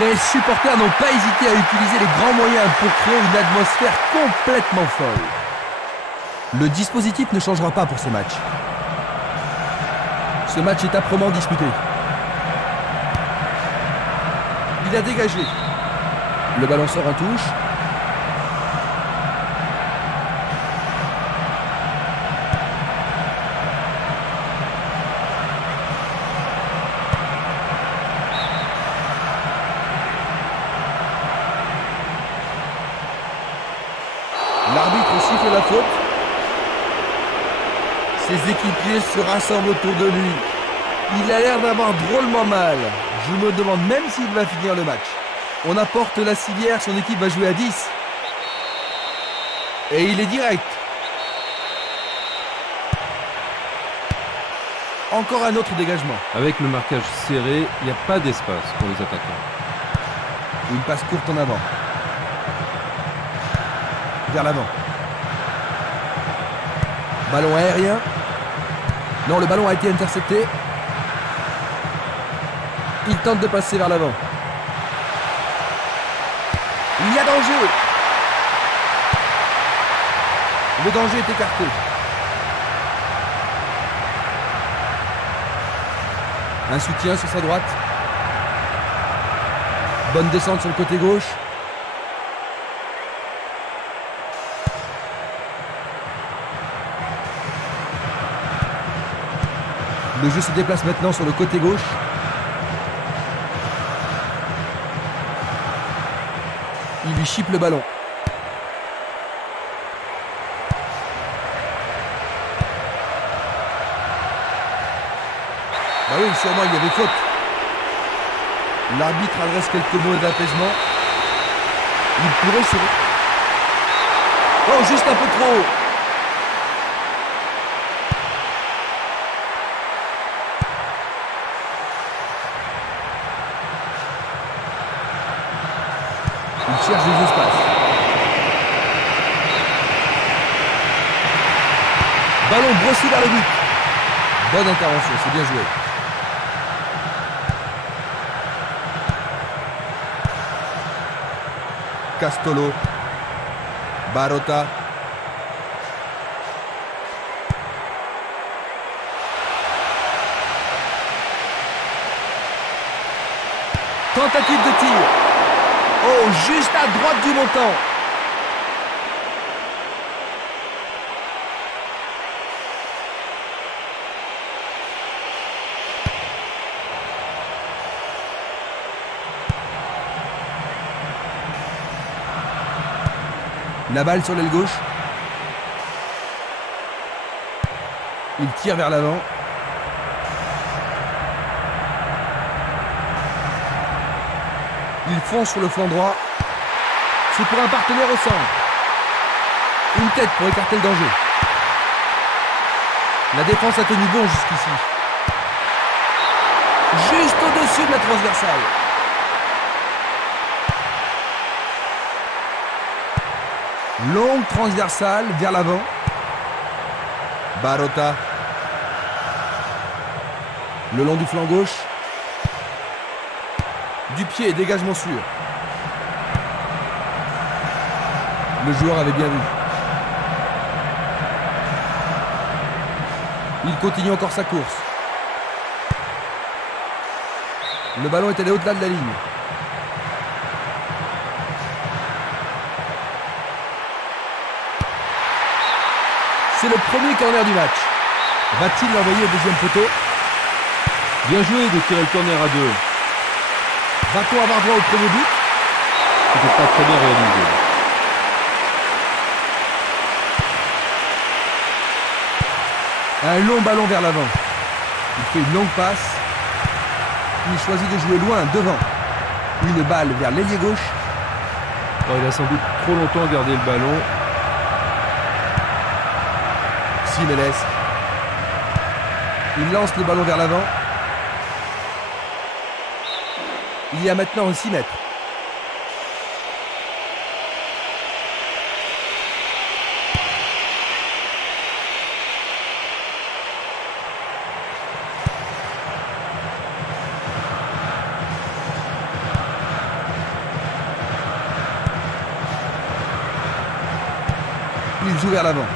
Les supporters n'ont pas hésité à utiliser les grands moyens pour créer une atmosphère complètement folle. Le dispositif ne changera pas pour ce match. Ce match est âprement disputé. Il a dégagé. Le ballon sort en touche. L'arbitre siffle la faute. Ses équipiers se rassemblent autour de lui. Il a l'air d'avoir drôlement mal. Je me demande même s'il va finir le match. On apporte la civière, son équipe va jouer à 10. Et il est direct. Encore un autre dégagement. Avec le marquage serré, il n'y a pas d'espace pour les attaquants. Une passe courte en avant. Vers l'avant. Ballon aérien. Non, le ballon a été intercepté. Il tente de passer vers l'avant. Il y a danger. Le danger est écarté. Un soutien sur sa droite. Bonne descente sur le côté gauche. Le jeu se déplace maintenant sur le côté gauche. Il lui chipe le ballon. Bah oui, sûrement il y avait faute. L'arbitre adresse quelques mots d'apaisement. Il pourrait se... Oh, juste un peu trop. Il cherche des espaces. Ballon brossé vers le but. Bonne intervention, c'est bien joué. Castolo. Barota. Tentative de tir. Oh, juste à droite du montant. La balle sur l'aile gauche. Il tire vers l'avant. Il fonce sur le flanc droit. C'est pour un partenaire au centre. Une tête pour écarter le danger. La défense a tenu bon jusqu'ici. Juste au-dessus de la transversale. Longue transversale vers l'avant. Barota. Le long du flanc gauche. Du pied, dégagement sûr. Le joueur avait bien vu. Il continue encore sa course. Le ballon est allé au-delà de la ligne. C'est le premier corner du match. Va-t-il l'envoyer au deuxième poteau? Bien joué de tirer le corner à 2. Va-t-on avoir droit au premier but? C'était pas très bien réalisé. Un long ballon vers l'avant. Il fait une longue passe. Il choisit de jouer loin, devant. Une balle vers l'ailier gauche. Oh, il a sans doute trop longtemps gardé le ballon. Jiménez. Il lance le ballon vers l'avant. Il y a maintenant 6 mètres. joue vers l'avant.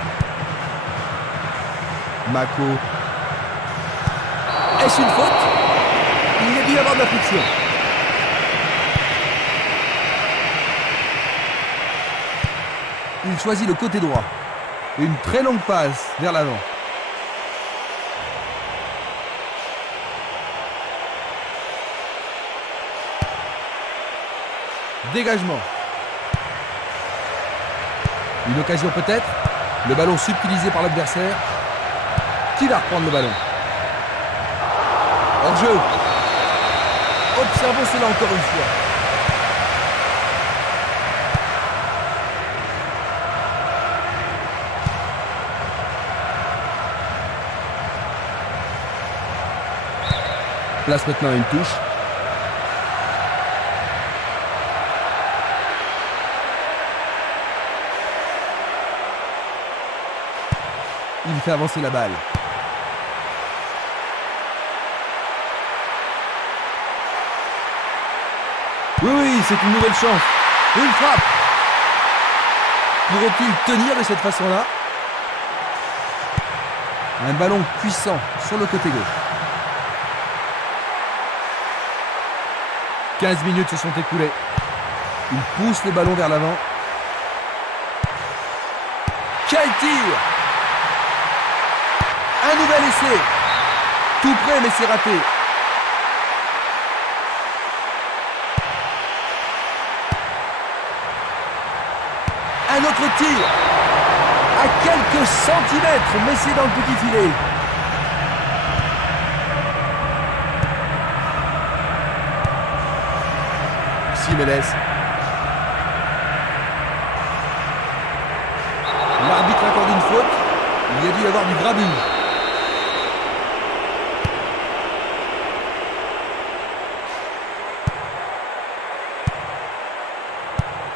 Mako. Est-ce une faute? Il y a dû y avoir de la friction. Il choisit le côté droit. Une très longue passe vers l'avant. Dégagement. Une occasion peut-être. Le ballon subtilisé par l'adversaire. Qui va reprendre le ballon? Hors-jeu. Observons cela encore une fois. Place maintenant à une touche. Il fait avancer la balle. Oui, c'est une nouvelle chance. Une frappe. Pourrait-il tenir de cette façon-là? Un ballon puissant sur le côté gauche. 15 minutes se sont écoulées. Il pousse le ballon vers l'avant. Quel tir! Un nouvel essai. Tout près, mais c'est raté. Un autre tir. À quelques centimètres, mais c'est dans le petit filet. Jiménez. L'arbitre accorde une faute. Il y a dû y avoir du grabuge.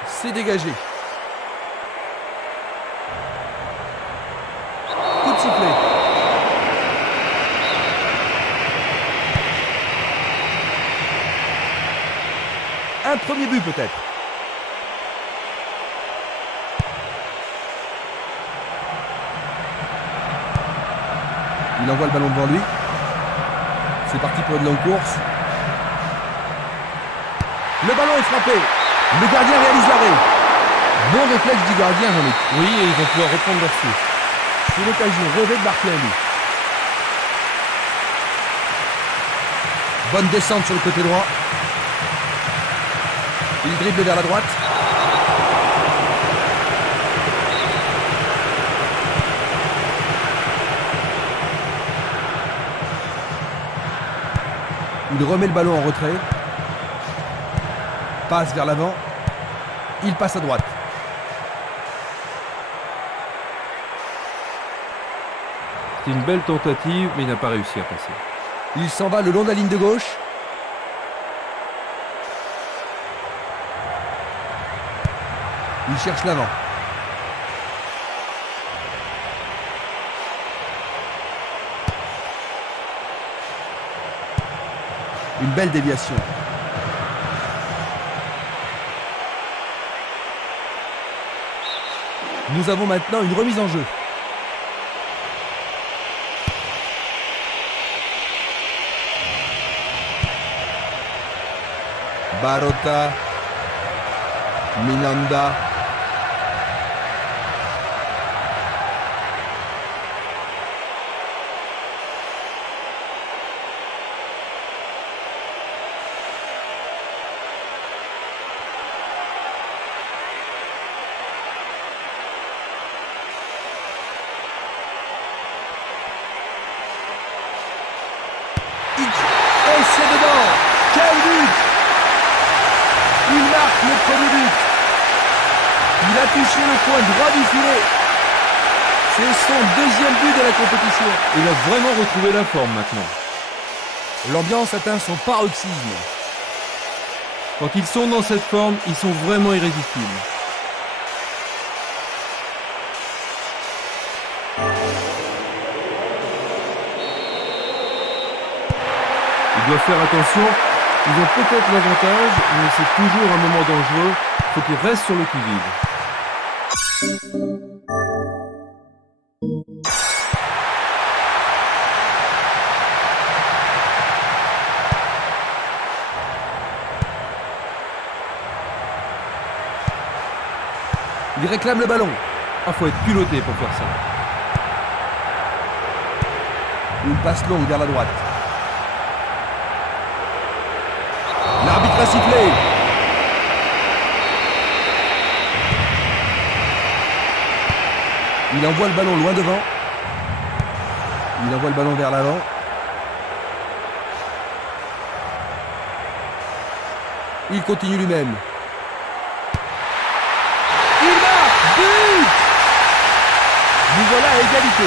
C'est dégagé. Coup de sifflet. Un premier but peut-être. Il envoie le ballon devant lui. C'est parti pour une longue course. Le ballon est frappé. Le gardien réalise l'arrêt. Bon réflexe du gardien, Jean-Luc. Oui, et ils vont pouvoir reprendre leur souffle. C'est l'occasion rêvée de marquer un but. Bonne descente sur le côté droit. Il dribble vers la droite. Il remet le ballon en retrait. Passe vers l'avant. Il passe à droite. C'est une belle tentative, mais il n'a pas réussi à passer. Il s'en va le long de la ligne de gauche. Il cherche l'avant. Une belle déviation. Nous avons maintenant une remise en jeu. Barota. Minanda. Et c'est dedans. Quel but! Il marque le premier but. Il a touché le coin droit du filet. C'est son deuxième but de la compétition. Il a vraiment retrouvé la forme maintenant. L'ambiance atteint son paroxysme. Quand ils sont dans cette forme, ils sont vraiment irrésistibles. Ils doivent faire attention. Ils ont peut-être l'avantage, mais c'est toujours un moment dangereux. Il faut qu'ils restent sur le qui-vive. Il réclame le ballon. Ah, faut être piloté pour faire ça. Une passe longue vers la droite. L'arbitre a sifflé. Il envoie le ballon loin devant. Il envoie le ballon vers l'avant. Il continue lui-même. Il marque! But! Nous voilà à égalité.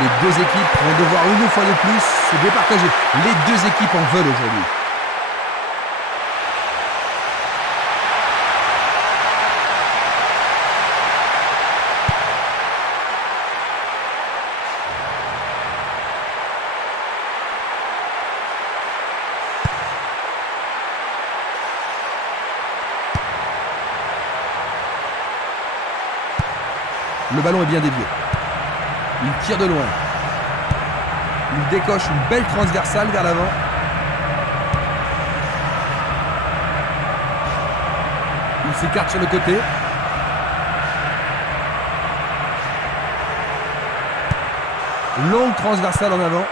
Les deux équipes vont devoir une fois de plus se départager. Les deux équipes en veulent aujourd'hui. Le ballon est bien dévié. Il tire de loin. Il décoche une belle transversale vers l'avant. Il s'écarte sur le côté. Longue transversale en avant.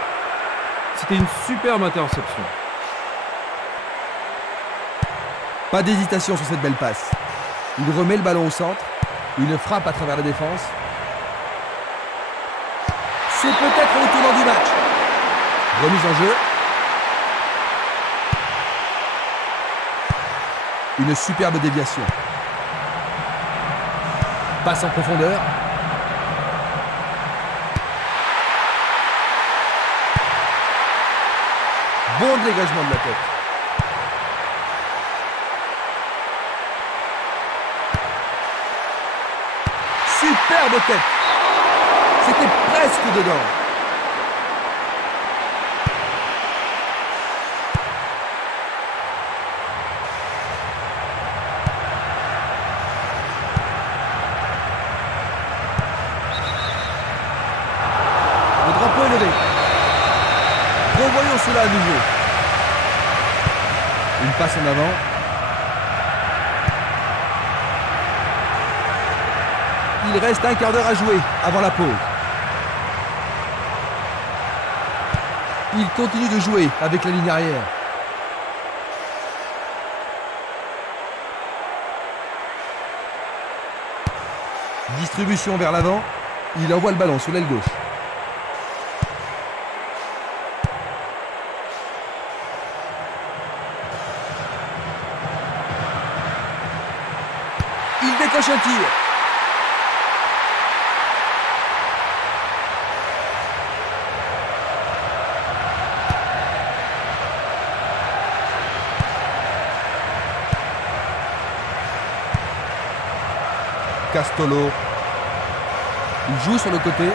C'était une superbe interception. Pas d'hésitation sur cette belle passe. Il remet le ballon au centre. Une frappe à travers la défense. C'est peut-être le tournant du match. Remise en jeu. Une superbe déviation. Passe en profondeur. Bon dégagement de la tête. Superbe tête. C'était presque dedans. Le drapeau est levé. Revoyons cela à nouveau. Une passe en avant. Il reste un quart d'heure à jouer avant la pause. Il continue de jouer avec la ligne arrière. Distribution vers l'avant. Il envoie le ballon sur l'aile gauche. Il décoche un tir. Castolo. Il joue sur le côté.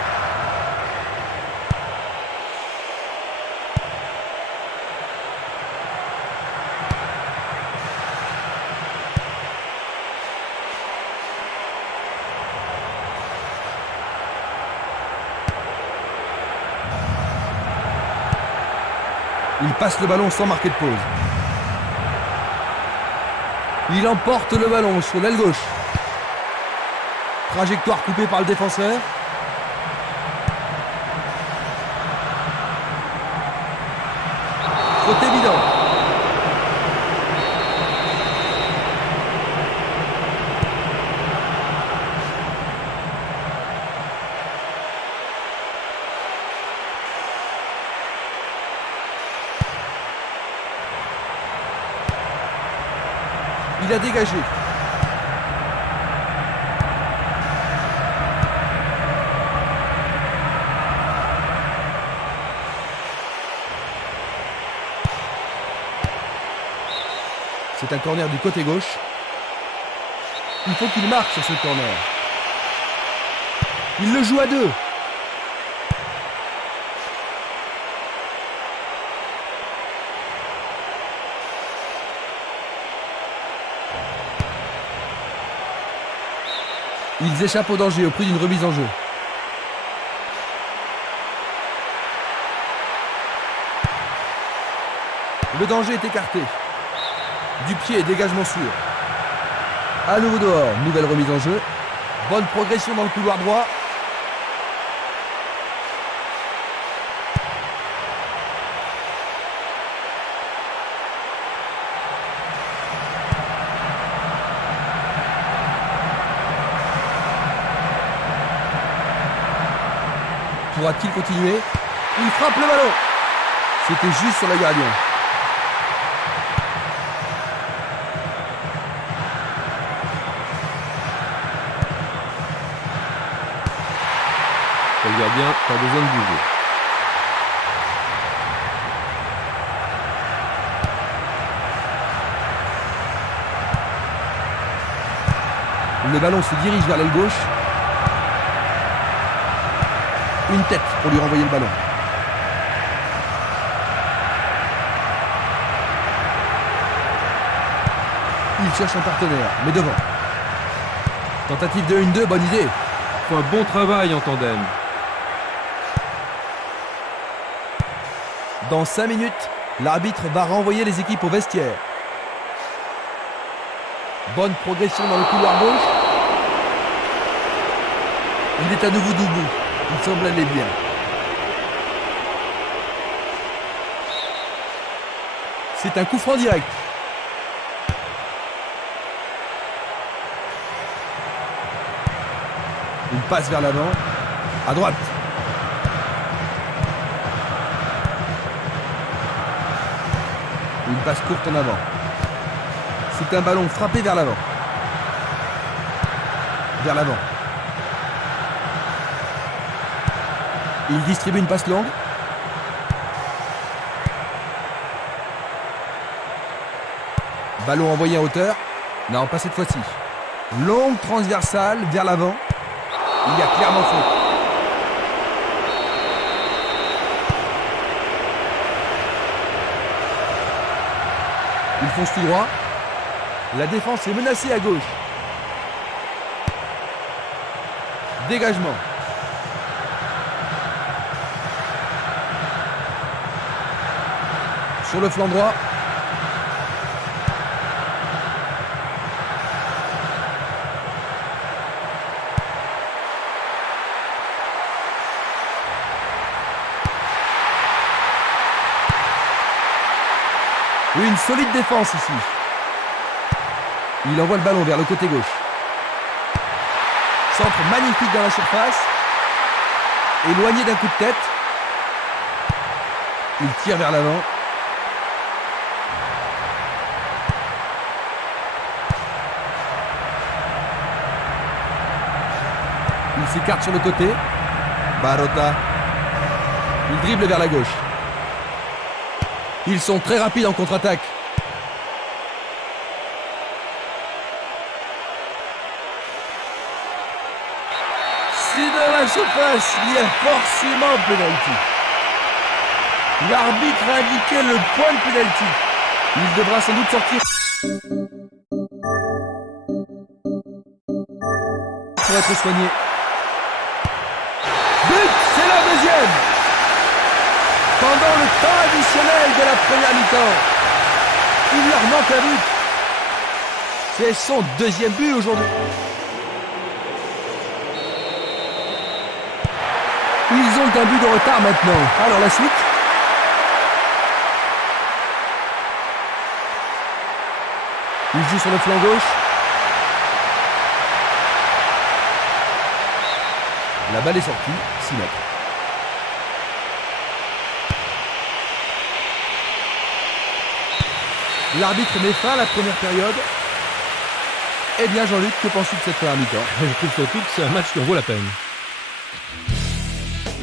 Il passe le ballon sans marquer de pause. Il emporte le ballon sur l'aile gauche. Trajectoire coupée par le défenseur. Faute évident. Il a dégagé. C'est un corner du côté gauche. Il faut qu'il marque sur ce corner. Il le joue à deux. Ils échappent au danger au prix d'une remise en jeu. Le danger est écarté. Du pied, dégagement sûr. À nouveau dehors, nouvelle remise en jeu. Bonne progression dans le couloir droit. Pourra-t-il continuer? Il frappe le ballon. C'était juste sur le gardien. Le gardien, pas besoin de bouger. Le ballon se dirige vers l'aile gauche. Une tête pour lui renvoyer le ballon. Il cherche un partenaire, mais devant. Tentative de 1-2, bonne idée. Un bon travail en tandem. Dans 5 minutes, l'arbitre va renvoyer les équipes au vestiaire. Bonne progression dans le couloir gauche. Il est à nouveau debout. Il semble aller bien. C'est un coup franc direct. Une passe vers l'avant. À droite. Une passe courte en avant. C'est un ballon frappé vers l'avant. Vers l'avant. Il distribue une passe longue. Ballon envoyé en hauteur. Non, pas cette fois-ci. Longue transversale vers l'avant. Il y a clairement faute. Il fonce tout droit. La défense est menacée à gauche. Dégagement. Sur le flanc droit. Une solide défense ici. Il envoie le ballon vers le côté gauche. Centre magnifique dans la surface. Éloigné d'un coup de tête. Il tire vers l'avant. Il s'écarte sur le côté. Barota. Il dribble vers la gauche. Ils sont très rapides en contre-attaque. Si dans la surface, il y a forcément pénalty. L'arbitre a indiqué le point de pénalty. Il devra sans doute sortir pour être soigné. But, c'est la deuxième. Pendant le temps additionnel de la première mi-temps, il leur manque un but. C'est son deuxième but aujourd'hui. Ils ont un but de retard maintenant. Alors la suite. Il joue sur le flanc gauche. La balle est sortie, 6 mètres. L'arbitre met fin à la première période. Eh bien Jean-Luc, que penses-tu de cette première mi-temps? Je trouve surtout que c'est un match qui en vaut la peine.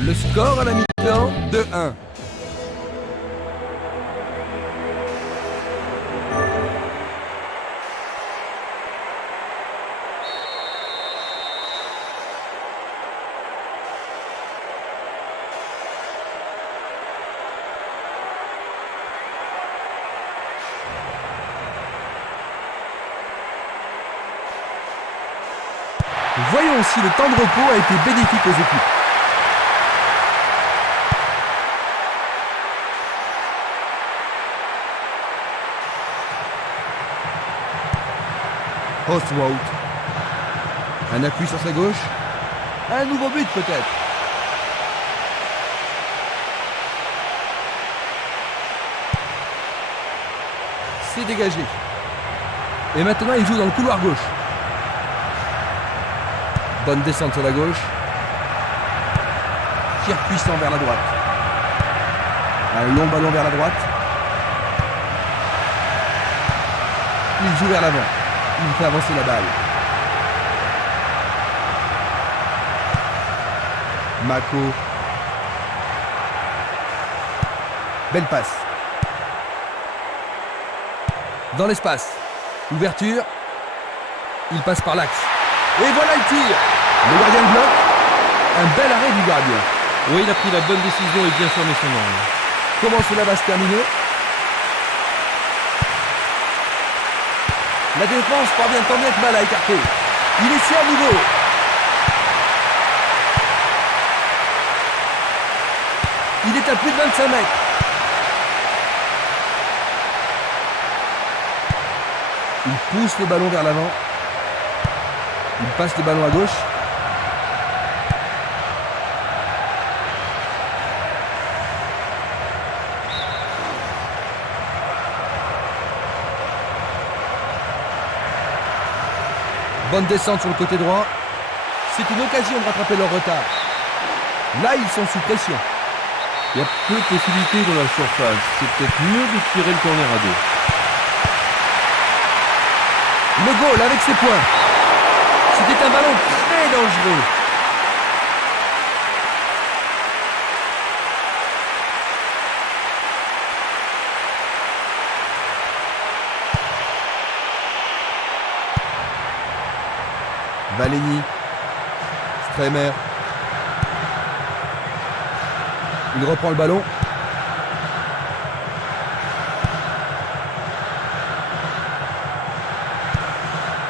Le score à la mi-temps, 2-1. Voyons si le temps de repos a été bénéfique aux équipes. Oswald. Un appui sur sa gauche. Un nouveau but peut-être. C'est dégagé. Et maintenant il joue dans le couloir gauche. Bonne descente sur la gauche. Tir puissant vers la droite. Un long ballon vers la droite. Il joue vers l'avant. Il fait avancer la balle. Mako. Belle passe. Dans l'espace. Ouverture. Il passe par l'axe. Et voilà le tir. Le gardien bloque. Un bel arrêt du gardien. Oui, il a pris la bonne décision et bien fermé son angle. Comment cela va se terminer? La défense parvient tant bien que mal à écarter. Il essaie à nouveau. Il est à plus de 25 mètres. Il pousse le ballon vers l'avant. Il passe le ballon à gauche. Bonne descente sur le côté droit. C'est une occasion de rattraper leur retard. Là, ils sont sous pression. Il y a peu de possibilités dans la surface. C'est peut-être mieux de tirer le corner à deux. Le goal avec ses points. C'était un ballon très dangereux. Valény. Stremer. Il reprend le ballon.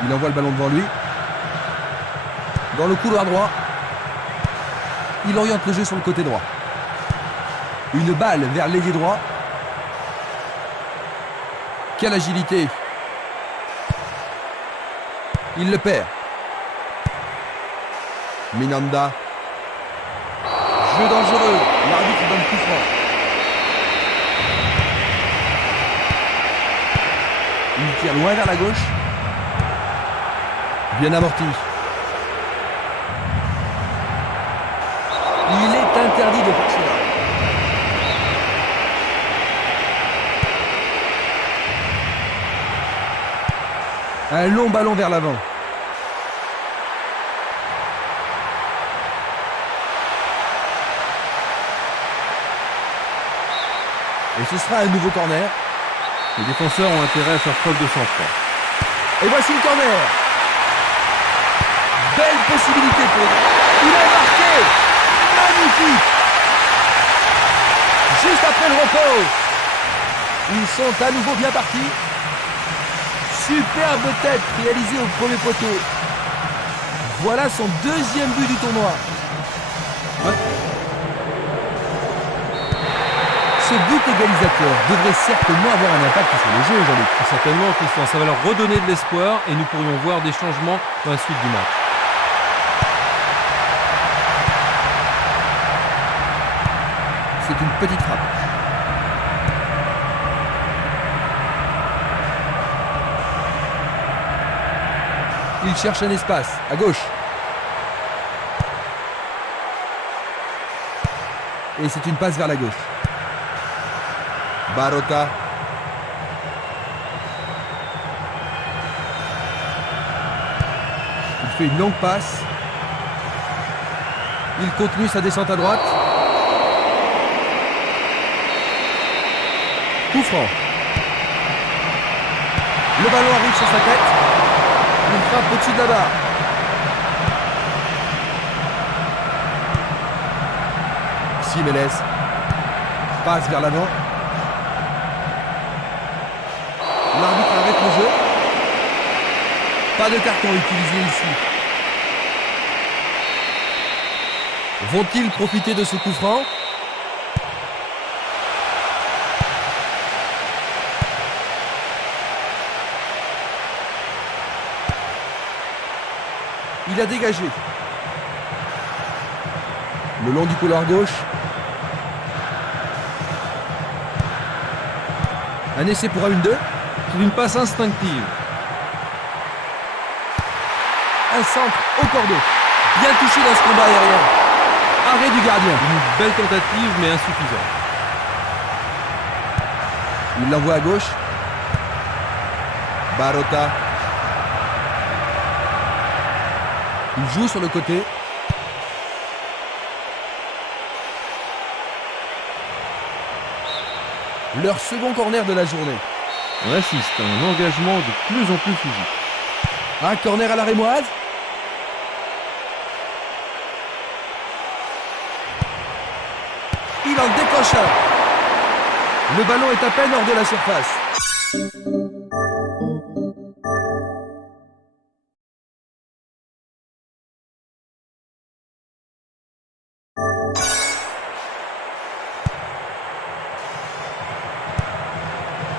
Il envoie le ballon devant lui. Dans le couloir droit. Il oriente le jeu sur le côté droit. Une balle vers l'ailier droit. Quelle agilité. Il le perd. Minanda. Jeu dangereux. L'arbitre donne coup franc. Il tire loin vers la gauche. Bien amorti. Il est interdit de faire cela. Un long ballon vers l'avant. Et ce sera un nouveau corner. Les défenseurs ont intérêt à faire preuve de sang-froid. Et voici le corner. Belle possibilité pour lui. Il a marqué. Magnifique. Juste après le repos. Ils sont à nouveau bien partis. Superbe tête réalisée au premier poteau. Voilà son deuxième but du tournoi. Ce but égalisateur devrait certainement avoir un impact sur le jeu aujourd'hui. Certainement, Christian, ça va leur redonner de l'espoir et nous pourrions voir des changements dans la suite du match. C'est une petite frappe. Il cherche un espace, à gauche. Et c'est une passe vers la gauche. Barota. Il fait une longue passe. Il continue sa descente à droite. Coup franc. Le ballon arrive sur sa tête. Il frappe au-dessus de la barre. Simeles. Passe vers l'avant. L'arbitre arrête le jeu. Pas de carton utilisé ici. Vont-ils profiter de ce coup franc? Il a dégagé. Le long du couloir gauche. Un essai pour une 2. C'est une passe instinctive. Un centre au cordeau. Bien touché dans ce combat aérien. Arrêt du gardien. Une belle tentative, mais insuffisante. Il l'envoie à gauche. Barota. Il joue sur le côté. Leur second corner de la journée. On assiste à un engagement de plus en plus physique. Un corner à la rémoise. Il en décroche un. Le ballon est à peine hors de la surface.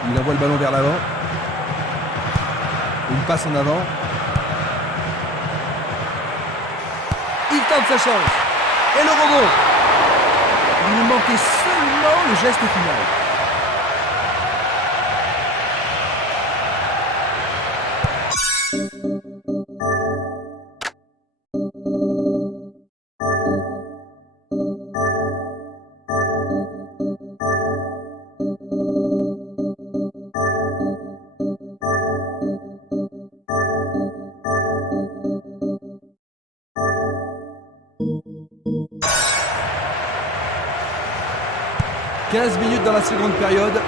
Il envoie le ballon vers l'avant. Une passe en avant. Il tente sa chance. Et le rebond. Il lui manquait seulement le geste final. « 15 minutes dans la seconde période.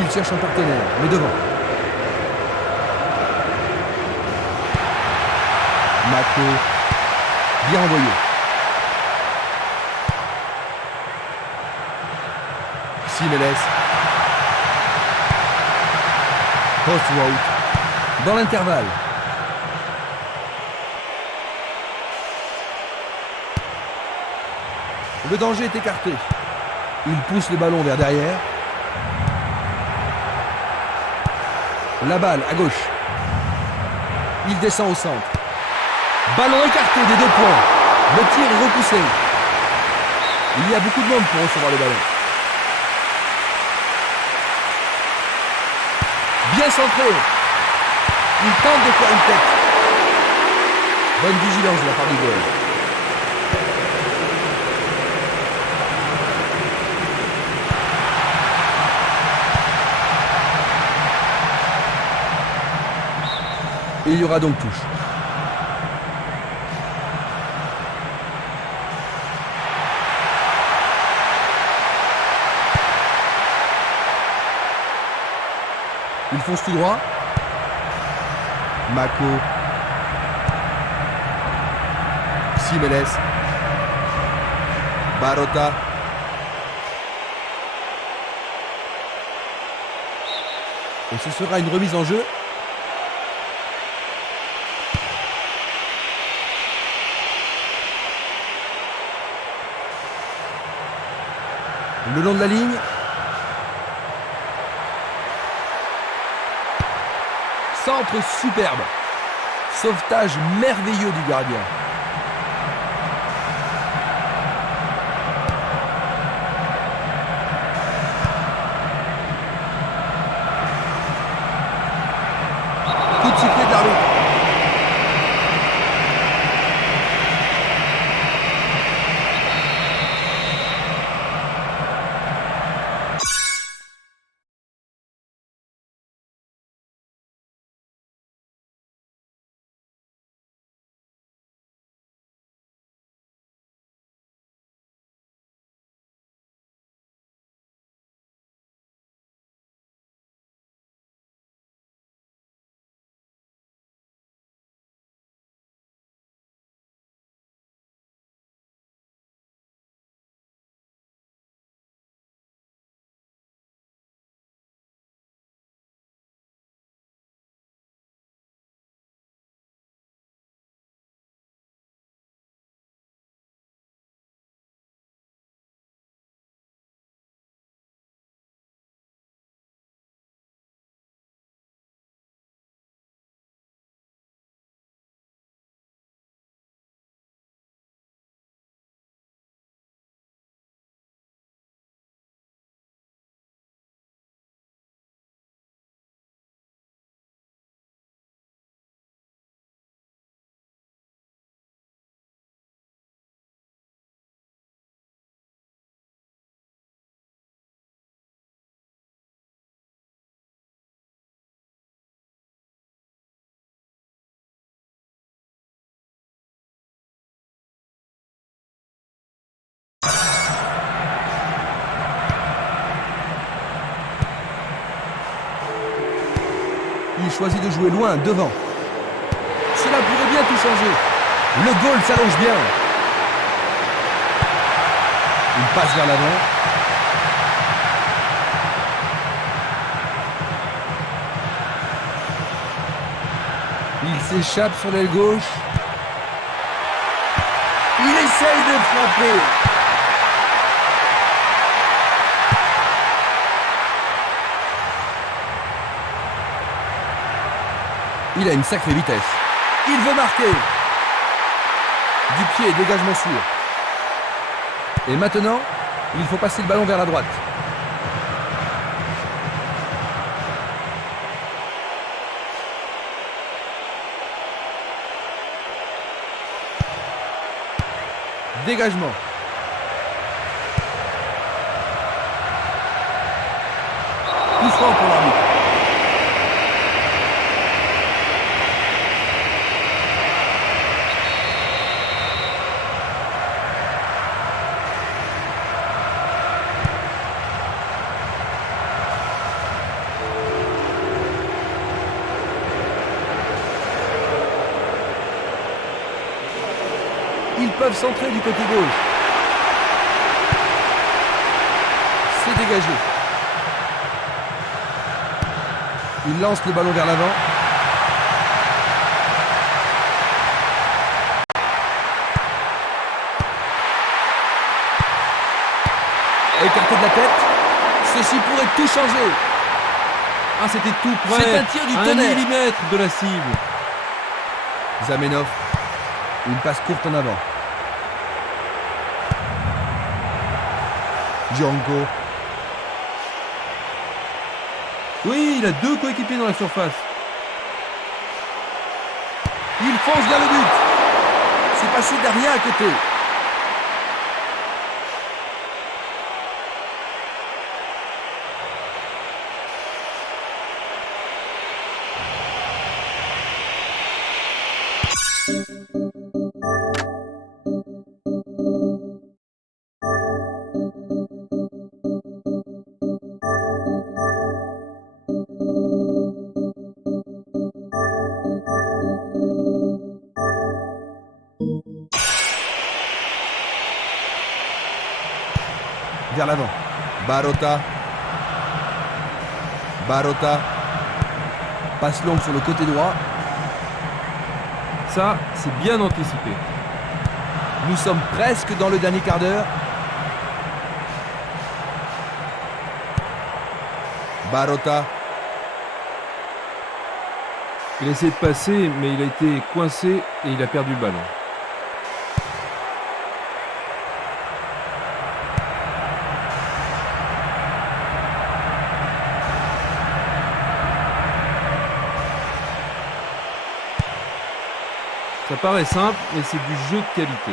Il cherche un partenaire, mais devant. Mako. Bien envoyé. Simeles. Post-route. Dans l'intervalle. Le danger est écarté. Il pousse le ballon vers derrière. La balle à gauche. Il descend au centre. Ballon écarté des 2 points. Le tir est repoussé. Il y a beaucoup de monde pour recevoir le ballon. Bien centré. Il tente de faire une tête. Bonne vigilance de la part du joueur. Et il y aura donc touche. Il fonce tout droit. Mako. Simeles. Barota. Et ce sera une remise en jeu. Le long de la ligne. Centre superbe. Sauvetage merveilleux du gardien. Coup de sifflet de l'arbitre. Il choisit de jouer loin, devant. Cela pourrait bien tout changer. Le goal s'allonge bien. Une passe vers l'avant. Il s'échappe sur l'aile gauche. Il essaye de frapper. Il a une sacrée vitesse. Il veut marquer. Du pied, dégagement sûr. Et maintenant, il faut passer le ballon vers la droite. Dégagement. Coup franc pour l'arbitre. Ils peuvent centrer du côté gauche. C'est dégagé. Il lance le ballon vers l'avant. Écarté de la tête. Ceci pourrait tout changer. Ah, c'était tout près. C'est un tir du à tonnerre. 1 millimètre de la cible. Zamenhof. Une passe courte en avant. Django. Oui, il a 2 coéquipiers dans la surface. Il fonce vers le but. C'est passé derrière à côté. Vers l'avant. Barota. Barota. Passe longue sur le côté droit. Ça, c'est bien anticipé. Nous sommes presque dans le dernier quart d'heure. Barota. Il a essayé de passer, mais il a été coincé et il a perdu le ballon. Ça paraît simple, mais c'est du jeu de qualité.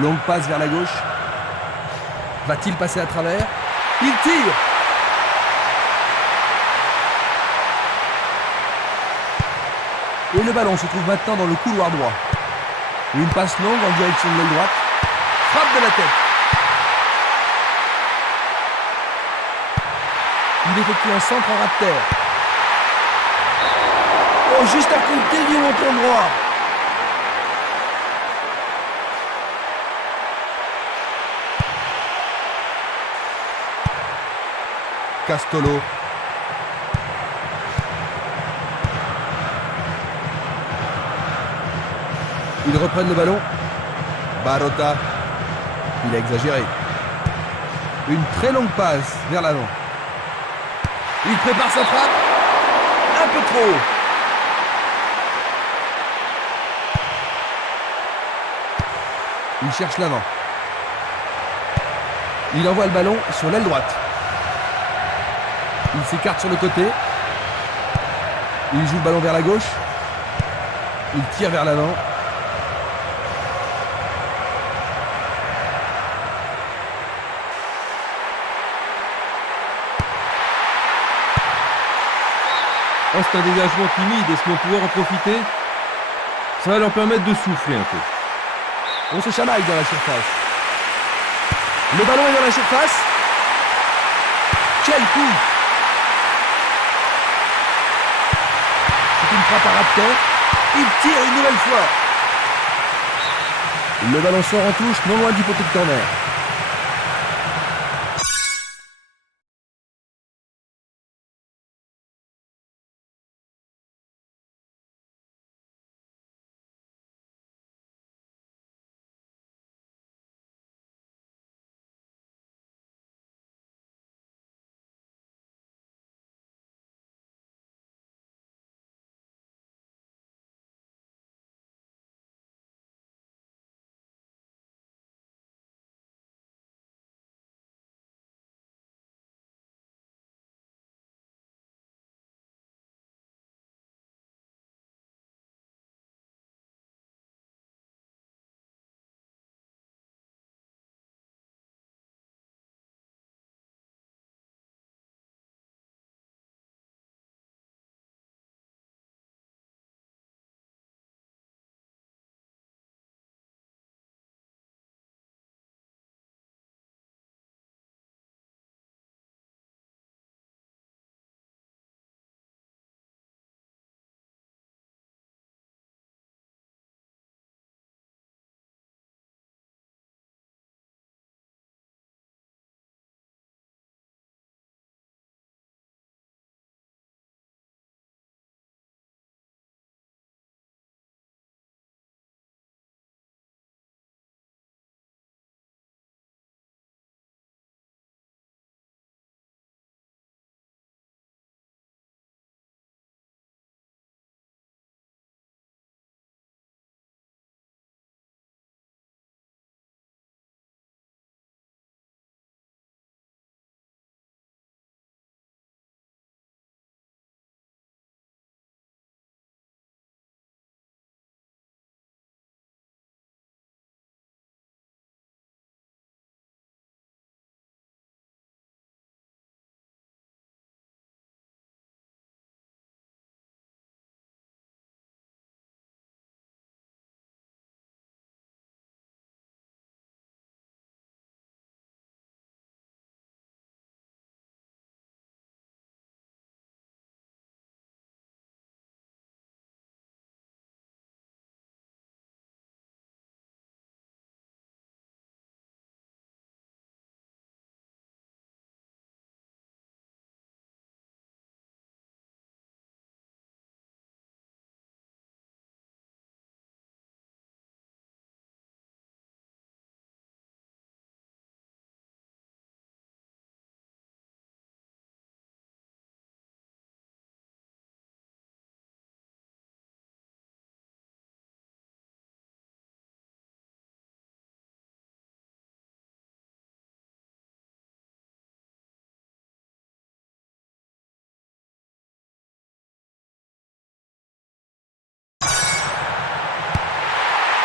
Longue passe vers la gauche. Va-t-il passer à travers? Il tire. Et le ballon se trouve maintenant dans le couloir droit. Une passe longue en direction de l'aile droite. Frappe de la tête. Il effectue un centre en ras de terre. Oh, juste à côté du montant droit. Castolo. Ils reprennent le ballon. Barota. Il a exagéré. Une très longue passe vers l'avant. Il prépare sa frappe. Un peu trop. Il cherche l'avant. Il envoie le ballon sur l'aile droite. Il s'écarte sur le côté. Il joue le ballon vers la gauche. Il tire vers l'avant. Oh, c'est un dégagement timide. Est-ce qu'on va pouvoir en profiter? Ça va leur permettre de souffler un peu. On se chamaille dans la surface. Le ballon est dans la surface. Quel coup! C'est une frappe à raptor. Il tire une nouvelle fois. Le ballon sort en touche, non loin du poteau de corner.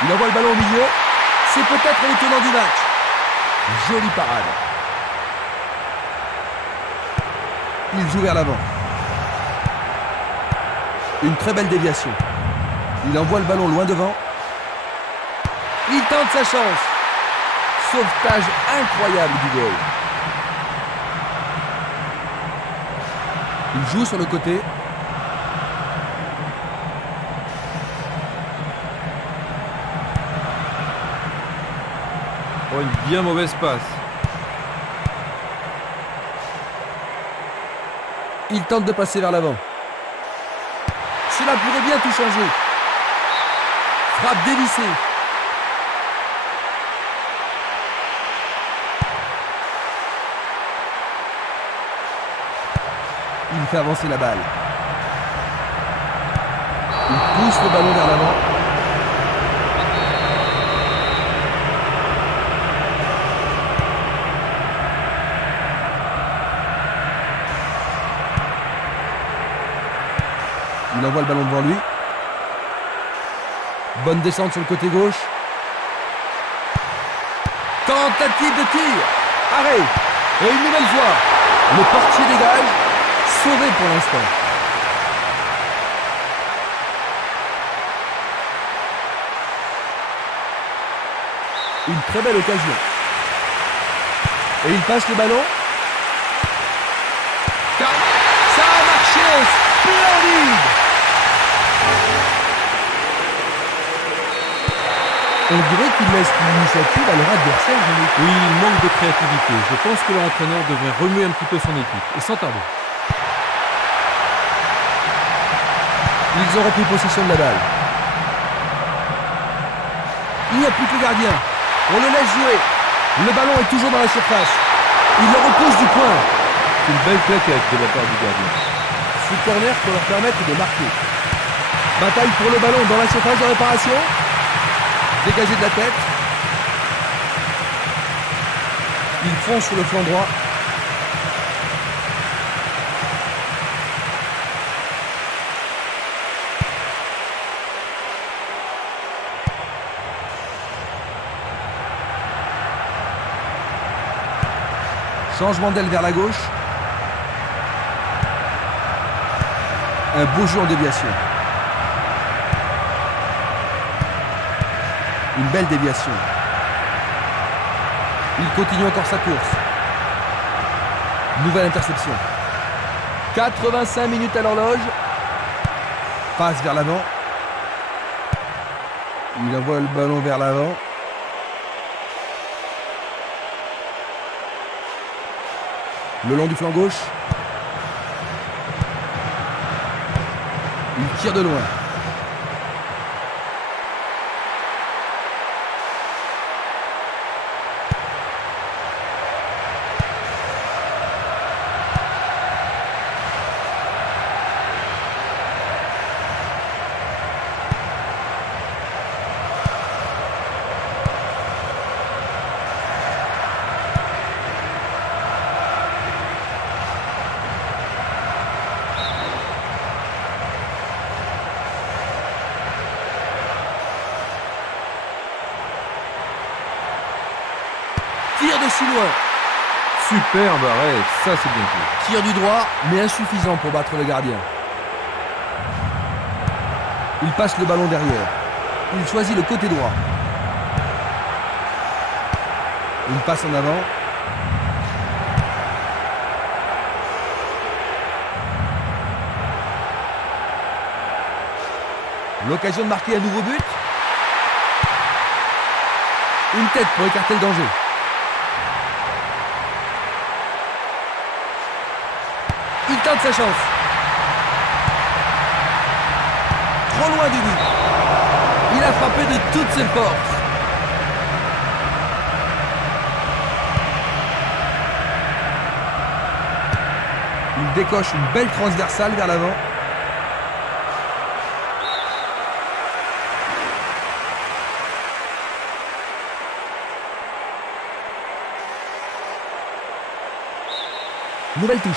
Il envoie le ballon au milieu. C'est peut-être le tenant du match. Jolie parade. Il joue vers l'avant. Une très belle déviation. Il envoie le ballon loin devant. Il tente sa chance. Sauvetage incroyable du goal. Il joue sur le côté. Oh, une bien mauvaise passe. Il tente de passer vers l'avant. Cela pourrait bien tout changer. Frappe dévissée. Il fait avancer la balle. Il pousse le ballon vers l'avant. Il envoie le ballon devant lui. Bonne descente sur le côté gauche. Tentative de tir. Arrêt. Et une nouvelle fois. Le portier dégage. Sauvé pour l'instant. Une très belle occasion. Et il passe le ballon. Ça a marché. Splendide. On dirait qu'ils laissent l'initiative à leur adversaire, Jean-Luc. Oui, il manque de créativité. Je pense que leur entraîneur devrait remuer un petit peu son équipe, et sans tarder. Ils ont repris possession de la balle. Il n'y a plus que le gardien. On le laisse jouer. Le ballon est toujours dans la surface. Il le repousse du coin. C'est une belle plaquette de la part du gardien. Ce corner pour leur permettre de marquer. Bataille pour le ballon dans la surface de réparation. Dégagé de la tête. Ils font sur le flanc droit. Changement d'aile vers la gauche. Un beau jeu en déviation. Une belle déviation. Il continue encore sa course. Nouvelle interception. 85 minutes à l'horloge. Passe vers l'avant. Il envoie le ballon vers l'avant. Le long du flanc gauche. Il tire de loin. Tire de si loin. Superbe arrêt, ça c'est bien joué. Tire du droit, mais insuffisant pour battre le gardien. Il passe le ballon derrière. Il choisit le côté droit. Une passe en avant. L'occasion de marquer un nouveau but. Une tête pour écarter le danger. Il tente sa chance. Trop loin du but. Il a frappé de toutes ses forces. Il décoche une belle transversale vers l'avant. Nouvelle touche.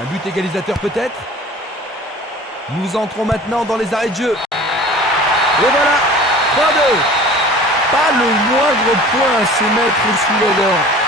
Un but égalisateur peut-être. Nous entrons maintenant dans les arrêts de jeu. Et voilà, 3-2. Pas le moindre point à se mettre sous les dents.